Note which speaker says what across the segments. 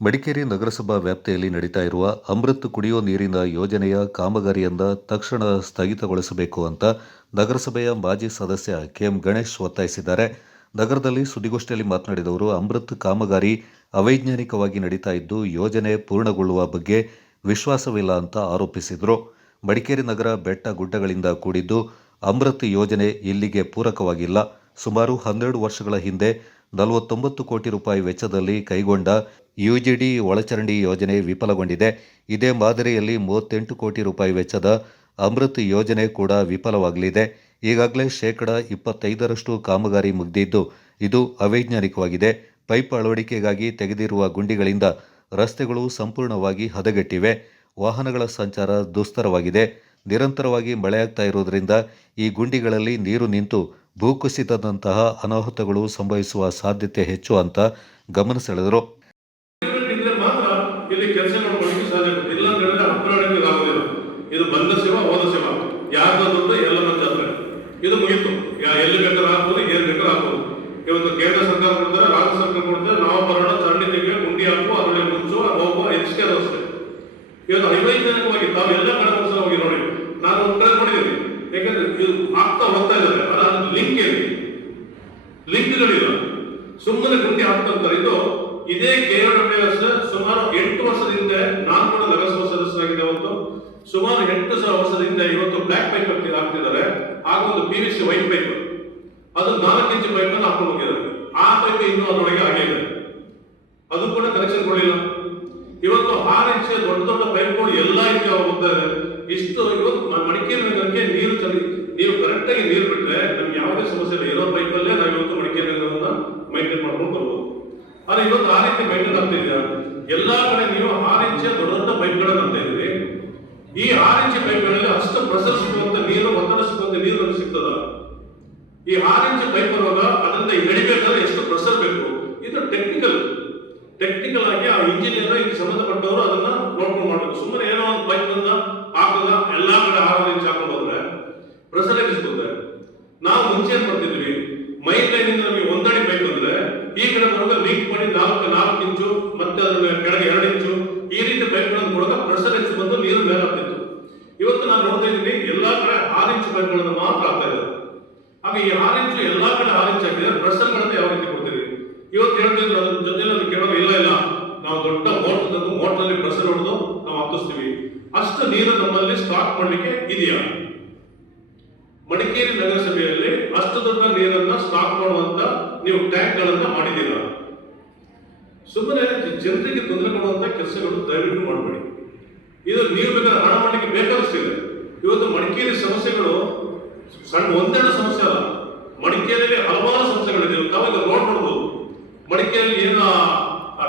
Speaker 1: ಮಡಿಕೇರಿ ನಗರಸಭಾ ವ್ಯಾಪ್ತಿಯಲ್ಲಿ ನಡೀತಾ ಇರುವ ಅಮೃತ್ ಕುಡಿಯೋ ನೀರಿನ ಯೋಜನೆಯ ಕಾಮಗಾರಿಯಿಂದ ತಕ್ಷಣ ಸ್ಥಗಿತಗೊಳಿಸಬೇಕು ಅಂತ ನಗರಸಭೆಯ ಮಾಜಿ ಸದಸ್ಯ ಕೆಎಂ ಗಣೇಶ್ ಒತ್ತಾಯಿಸಿದ್ದಾರೆ. ನಗರದಲ್ಲಿ ಸುದ್ದಿಗೋಷ್ಠಿಯಲ್ಲಿ ಮಾತನಾಡಿದ ಅವರು, ಅಮೃತ್ ಕಾಮಗಾರಿ ಅವೈಜ್ಞಾನಿಕವಾಗಿ ನಡೀತಾ ಇದ್ದು, ಯೋಜನೆ ಪೂರ್ಣಗೊಳ್ಳುವ ಬಗ್ಗೆ ವಿಶ್ವಾಸವಿಲ್ಲ ಅಂತ ಆರೋಪಿಸಿದರು. ಮಡಿಕೇರಿ ನಗರ ಬೆಟ್ಟ ಗುಡ್ಡಗಳಿಂದ ಕೂಡಿದ್ದು ಅಮೃತ್ ಯೋಜನೆ ಇಲ್ಲಿಗೆ ಪೂರಕವಾಗಿಲ್ಲ. ಸುಮಾರು ಹನ್ನೆರಡು ವರ್ಷಗಳ ಹಿಂದೆ ನಲವತ್ತೊಂಬತ್ತು ಕೋಟಿ ರೂಪಾಯಿ ವೆಚ್ಚದಲ್ಲಿ ಕೈಗೊಂಡ ಯುಜಿಡಿ ಒಳಚರಂಡಿ ಯೋಜನೆ ವಿಫಲಗೊಂಡಿದೆ. ಇದೇ ಮಾದರಿಯಲ್ಲಿ ಮೂವತ್ತೆಂಟು ಕೋಟಿ ರೂಪಾಯಿ ವೆಚ್ಚದ ಅಮೃತ್ ಯೋಜನೆ ಕೂಡ ವಿಫಲವಾಗಲಿದೆ. ಈಗಾಗಲೇ ಶೇಕಡ ಇಪ್ಪತ್ತೈದರಷ್ಟು ಕಾಮಗಾರಿ ಮುಗಿದಿದ್ದು, ಇದು ಅವೈಜ್ಞಾನಿಕವಾಗಿದೆ. ಪೈಪ್ ಅಳವಡಿಕೆಗಾಗಿ ತೆಗೆದಿರುವ ಗುಂಡಿಗಳಿಂದ ರಸ್ತೆಗಳು ಸಂಪೂರ್ಣವಾಗಿ ಹದಗೆಟ್ಟಿವೆ. ವಾಹನಗಳ ಸಂಚಾರ ದುಸ್ತರವಾಗಿದೆ. ನಿರಂತರವಾಗಿ ಮಳೆಯಾಗ್ತಾ ಇರುವುದರಿಂದ ಈ ಗುಂಡಿಗಳಲ್ಲಿ ನೀರು ನಿಂತು ಭೂಕುಸಿತದಂತಹ ಅನಾಹುತಗಳು ಸಂಭವಿಸುವ ಸಾಧ್ಯತೆ ಹೆಚ್ಚು ಅಂತ ಗಮನ ಸೆಳೆದರು.
Speaker 2: ಇದು ಬಂದ ಶಿವ ಹೋದ ಶಿವ ಯಾರ್ದು ಎಲ್ಲ ಮಂದಿ ಇದು ಮುಗಿತು. ಎಲ್ಲಿ ಬೇಕಾದ್ರೆ ಹಾಕ್ಬೋದು ಇವತ್ತು ಕೇಂದ್ರ ಸರ್ಕಾರ ಕೊಡ್ತಾರೆ ರಾಜ್ಯ ಸರ್ಕಾರ ಕೊಡ್ತಾರೆ ನಾವು ಬರೋಣ ಚರಂಡಿ ತೆಗೆಯುವ ಗುಂಡಿ ಹಾಕುವ ಅದರಲ್ಲಿ ಮುಚ್ಚುವ ಹೋಗುವ ಇಷ್ಟೇ ಅದು ಅಷ್ಟೇ ಇವತ್ತು ಐವೈಜ್ಞಾನಿಕವಾಗಿ ತಾವು ಎಲ್ಲ ಕಡೆ ಒಂದ್ಸಲ ಹೋಗಿ ನೋಡಿ ನಾನು ಒಂದು ಕಡೆ ನೋಡಿದ್ದೀನಿ ಯಾಕಂದ್ರೆ ಇದು ಆಗ್ತಾ ಹೋಗ್ತಾ ಇದ್ದಾರೆ ಅದ್ರ ಲಿಂಕ್ ಏನು ಲಿಂಕ್ಗಳಿಲ್ಲ ಸುಮ್ಮನೆ ಹಾಕ್ತಂತಾರೆ ಇದು ಕೆಎಸ್ ಸುಮಾರು ಎಂಟು ವರ್ಷದಿಂದ ನಾನು ಕೂಡ ನಗರಸಭಾ ಸದಸ್ಯರಾಗಿದ್ದೆ ಅವತ್ತು. ಸುಮಾರು ಎಂಟು ಸಾವಿರ ವರ್ಷದಿಂದ ಇವತ್ತು ಬ್ಲಾಕ್ ಪೈಪ್ ಹಾಕ್ತಿದ್ದಾರೆ. ಆಗ ಒಂದು P V C white pipe ಅದು ನಾಲ್ಕು ಇಂಚು ಪೈಪ್ ಅನ್ನು ಹಾಕೊಂಡು ಹೋಗಿದ್ದಾರೆ. ಆ ಪೈಪ್ ಇನ್ನೂ ಅದರೊಳಗೆ ಆಗಿದೆ ಅದು ಕೂಡ ಕನೆಕ್ಷನ್ ಕೊಡಲಿಲ್ಲ. ಆಗ್ತಾ ಇದೆಯಾ ಎಲ್ಲಾ ಕಡೆ ನೀವು ಆರು ಇಂಚಿನ ದೊಡ್ಡ ದೊಡ್ಡ ಬೈಕ್ಗಳನ್ನು ಇದ್ರಿ ಈ ಆರು ಇಂಚ್ ಬೈಕ್ಗಳಲ್ಲಿ ಅಷ್ಟು ಪ್ರೆಸರ್ ಸಿಗುವಂತ ನೀರು ಒತ್ತಡ ಸಿಗುವಂತ ನೀರು ನಮ್ಗೆ ಸಿಗ್ತದ. ಈ ಆರು ಇಂಚ್ ಪೈಪ್ ಬರುವಾಗ ಅದರಿಂದ ಎಳಿಬೇಕಾದ್ರೆ ಎಷ್ಟು ಪ್ರೆಸರ್ ಬೇಕು? ಇದು ಟೆಕ್ನಿಕಲ್ ಟೆಕ್ನಿಕಲ್ ಆಗಿ ಆ ಇಂಜಿನಿಯರ್ ಇದಕ್ಕೆ ಸಂಬಂಧಪಟ್ಟವರು ಅದನ್ನ ನೋಡ್ಕೊಂಡು ಮಾಡಬೇಕು. ಸುಮ್ಮನೆ ಏನೋ ಒಂದು ಬೈಕ್ ಹಾಕದ, ಎಲ್ಲಾ ಕಡೆ ಆರು ಇಂಚ್ ಹಾಕೊಂಡು ಹೋದ್ರೆ ಪ್ರೆಸರ್ ಹೆಚ್ಚಿಸುತ್ತೆ ನಾವು ಮುಂಚೆ ಏನ್ ಮಾಡ್ತಿದ್ವಿ ಮೈನ್ ಲೈನ್ ಇಂದ ನಮಗೆ ಒಂದಡಿ ಪೈಪ್ ಅಂದ್ರೆ ಈ ಕಡೆ ಬರುವಾಗ ಲಿಂಕ್ ಮಾಡಿ ನಾಲ್ಕು ನಾಲ್ಕು ಇಂಚು, ಮತ್ತೆ ಅದರ ಕೆಳಗೆ ಎರಡು ಇಂಚು, ಈ ರೀತಿ ಪೈಪ್ಗಳನ್ನು ಮೂಲಕ ಪ್ರೆಷರ್ ಹೆಚ್ಚು ಬಂದು ನೀರು ಮೇಲೆ ಆಗ್ತಿತ್ತು ಇವತ್ತು ನಾನು ನೋಡ್ತಾ ಇದ್ದೀನಿ, ಎಲ್ಲಾ ಕಡೆ ಆರು ಇಂಚು ಪೈಪ್ಗಳನ್ನು ಮಾತ್ರ ಆಗ್ತಾ ಇದೆ ಹಾಗೆ ಈ ಆರು ಇಂಚು ಎಲ್ಲಾ ಕಡೆ ಆರು ಇಂಚು ಹಾಕಿದ್ರೆ ಪ್ರೆಷರ್ಗಳನ್ನು ಯಾವ ರೀತಿ ಕೊಡ್ತೀವಿ ಇವತ್ತು ಹೇಳ್ತಿದ್ರು ಅದ್ರ ಜೊತೆ ಕೆಲವು ಇಲ್ಲ ಇಲ್ಲ, ನಾವು ದೊಡ್ಡ ಮೋಟರ್ ತಂದು ಮೋಟರ್ ಪ್ರೆಷರ್ ಹೊಡೆದು ನಾವು ಹತ್ತಿಸ್ತೀವಿ ಅಷ್ಟು ನೀರು ನಮ್ಮಲ್ಲಿ ಸ್ಟಾಕ್ ಮಾಡಲಿಕ್ಕೆ ಇದೆಯಾ? ಮಡಿಕೇರಿ ನಗರಸಭೆಯಲ್ಲಿ ಅಷ್ಟು ದೊಡ್ಡ ನೀರನ್ನ ಸ್ಟಾಕ್ ಮಾಡುವಂತ ನೀವು ಟ್ಯಾಂಕ್ ಗಳನ್ನ ಮಾಡಿದ್ದೀರಾ ಸುಮ್ಮನೆ ಜನರಿಗೆ ತೊಂದರೆ ಕೊಡುವಂತ ಕೆಲಸಗಳು ದಯವಿಟ್ಟು ಮಾಡಬೇಡಿ. ಇದು ನೀವು ಬೇಕಾದ್ರೆ ಹಣ ಮಾಡಲಿಕ್ಕೆ ಬೇಕಾದಷ್ಟಿದೆ ಇವತ್ತು ಮಡಿಕೇರಿ ಸಮಸ್ಯೆಗಳು ಸಣ್ಣ ಒಂದೆರಡು ಸಮಸ್ಯೆ ಅಲ್ಲ. ಮಡಿಕೇರಿಯಲ್ಲಿ ಹಲವಾರು ಸಮಸ್ಯೆಗಳಿದೆ. ತಾವಾಗ ರೋಡ್ ನೋಡ್ಬೋದು. ಮಡಿಕೇರಿಯಲ್ಲಿ ಏನು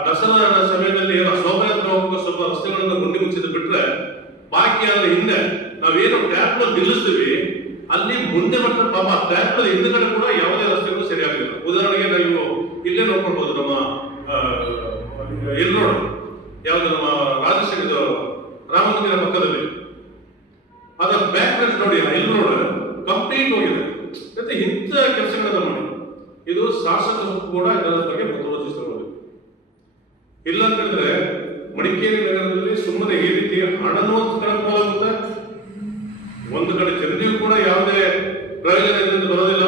Speaker 2: ದಸರಾ ಸಮಯದಲ್ಲಿ ಏನೋ ಶೋಭಾಯಾತ್ರೆ ಹೋಗುವ ಸ್ವಲ್ಪ ರಸ್ತೆಗಳನ್ನು ಗುಂಡಿ ಮುಚ್ಚಿದ ಬಿಟ್ರೆ ಬಾಕಿ ಆದ್ರೆ ಹಿಂದೆ ನಾವೇನು ಟ್ಯಾಪ್ ನಿಲ್ಲಿಸ್ತೀವಿ. ಅಲ್ಲಿ ಮುಂದೆ ಬಂದ ಪಾಪ ಟ್ಯಾಪ್ ಹಿಂದ್ಗಡೆ ಕೂಡ ಯಾವುದೇ ರಸ್ತೆಗಳು ಸರಿಯಾಗಿಲ್ಲ ಉದಾಹರಣೆಗೆ ನಾವು ಇಲ್ಲೇ ನೋಡ್ಕೊಳ್ಬಹುದು ನಮ್ಮ ಆ, ಎಲ್ಲಿ ನೋಡು ಯಾವ್ದು ನಮ್ಮ ರಾಜಶೇಖರ ರಾಮ ಮಂದಿರ ಪಕ್ಕದಲ್ಲಿ ಅದರ ಬ್ಯಾಕ್ ರೇಟ್ ನೋಡಿ ಎಲ್ಲಿ ನೋಡು. ಕಂಪ್ಲೀಟ್ ಹೋಗಿದೆ. ಮತ್ತೆ ಇಂಥ ಕೆಲಸಗಳನ್ನ ಮಾಡಿ. ಇದು ಶಾಸಕರು ಕೂಡ ಇದರ ಬಗ್ಗೆ ಮುತುವರ್ಜಿಸಿಕೊಳ್ಳಬೇಕು ಇಲ್ಲ ಅಂತ ಹೇಳಿದ್ರೆ, ಮಡಿಕೇರಿ ನಗರದಲ್ಲಿ ಸುಮ್ಮನೆ ಈ ರೀತಿ ಹಣನೂ ಕಳ್ಕೊಳ್ಳುತ್ತೆ ಒಂದು ಕಡೆ ಜನರಿಗೂ ಕೂಡ ಯಾವುದೇ ಪ್ರಯೋಜನ ಬರೋದಿಲ್ಲ.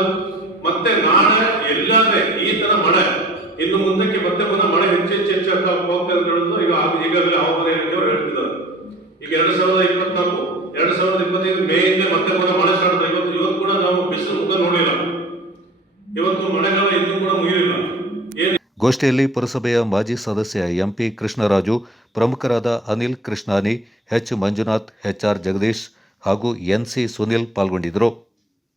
Speaker 2: ಮತ್ತೆ ನಾಳೆ ಎಲ್ಲಾದ್ರೆ ಈ ತರ ಮಳೆ, ಇನ್ನು ಮುಂದಕ್ಕೆ ಮತ್ತೆ ಮುಂದೆ ಮಳೆ ಹೆಚ್ಚು ಹೆಚ್ಚು ಹೆಚ್ಚು ಹೋಗ್ತಾ ಈಗ ಈಗಾಗಲೇ ಹವಾಮಾನ
Speaker 1: ಗೋಷ್ಠಿಯಲ್ಲಿ ಪುರಸಭೆಯ ಮಾಜಿ ಸದಸ್ಯ ಎಂಪಿ ಕೃಷ್ಣರಾಜು, ಪ್ರಮುಖರಾದ ಅನಿಲ್ ಕೃಷ್ಣಾನಿ, ಎಚ್ ಮಂಜುನಾಥ್ ಎಚ್ಆರ್ ಜಗದೀಶ್ ಹಾಗೂ ಎನ್ಸಿ ಸುನಿಲ್ ಪಾಲ್ಗೊಂಡಿದ್ದರು.